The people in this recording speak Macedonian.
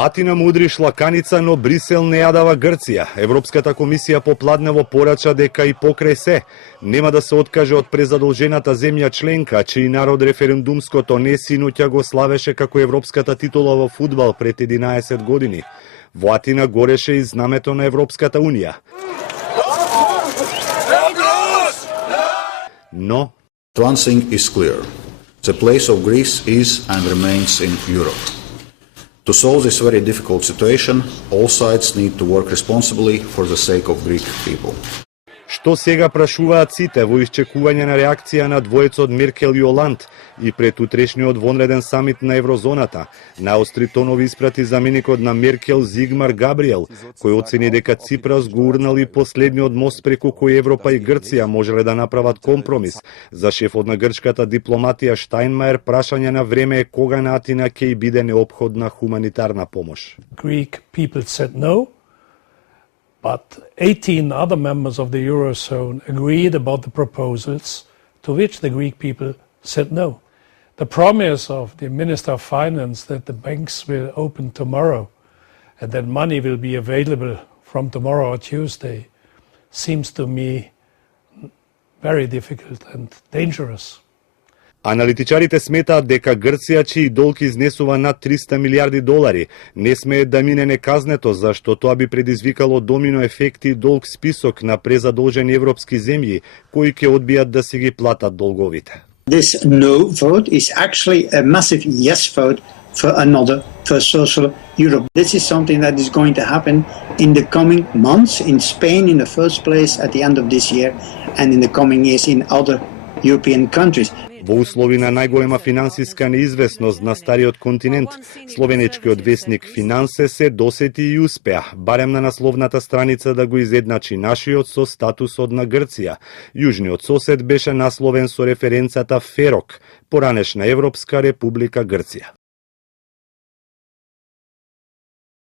Атина му удри шлаканица, но Брисел не ја дава Грција. Европската комисија попладнево порача дека и покрај се нема да се откаже од презадолжената земја членка, чиј народ референдумското не синуќа го славеше како европската титула во фудбал пред 11 години. Во Атина гореше и знамето на Европската унија. Но one thing is clear. The place of Greece is and remains in Europe. To solve this very difficult situation, all sides need to work responsibly for the sake of Greek people. Што сега прашуваат сите во исчекување на реакција на двоецот Меркел и Оланд и пред утрешниот вонреден самит на еврозоната, наостри тонови испрати заменикот на Меркел Зигмар Габриел, кој оцени дека Ципрас го урнали последниот мост преку кој Европа и Грција можеле да направат компромис. За шефот на грчката дипломатија Штајнмаер прашање на време е кога на Атина ќе биде неопходна хуманитарна помош. Greek people said no. But 18 other members of the Eurozone agreed about the proposals to which the Greek people said no. The promise of the Minister of Finance that the banks will open tomorrow and that money will be available from tomorrow or Tuesday seems to me very difficult and dangerous. Аналитичарите сметаат дека Грција, чиј долг изнесува над 300 милиарди долари, не смее да мине неказнето, зашто тоа би предизвикало домино ефекти и долг список на презадолжени европски земји, кои ќе одбијат да си ги платат долговите. This no vote is actually a massive yes vote for social Europe. This is something that is going to happen in the coming months in Spain in the first place at the end of this year and in the coming years in other European countries. Во услови на најголема финансиска неизвестност на стариот континент, словенечкиот весник Финансе се досети и успеа, барем на насловната страница да го изедначи нашиот со статусот на Грција. Јужниот сосед беше насловен со референцата Ферок, поранешна Европска република Грција.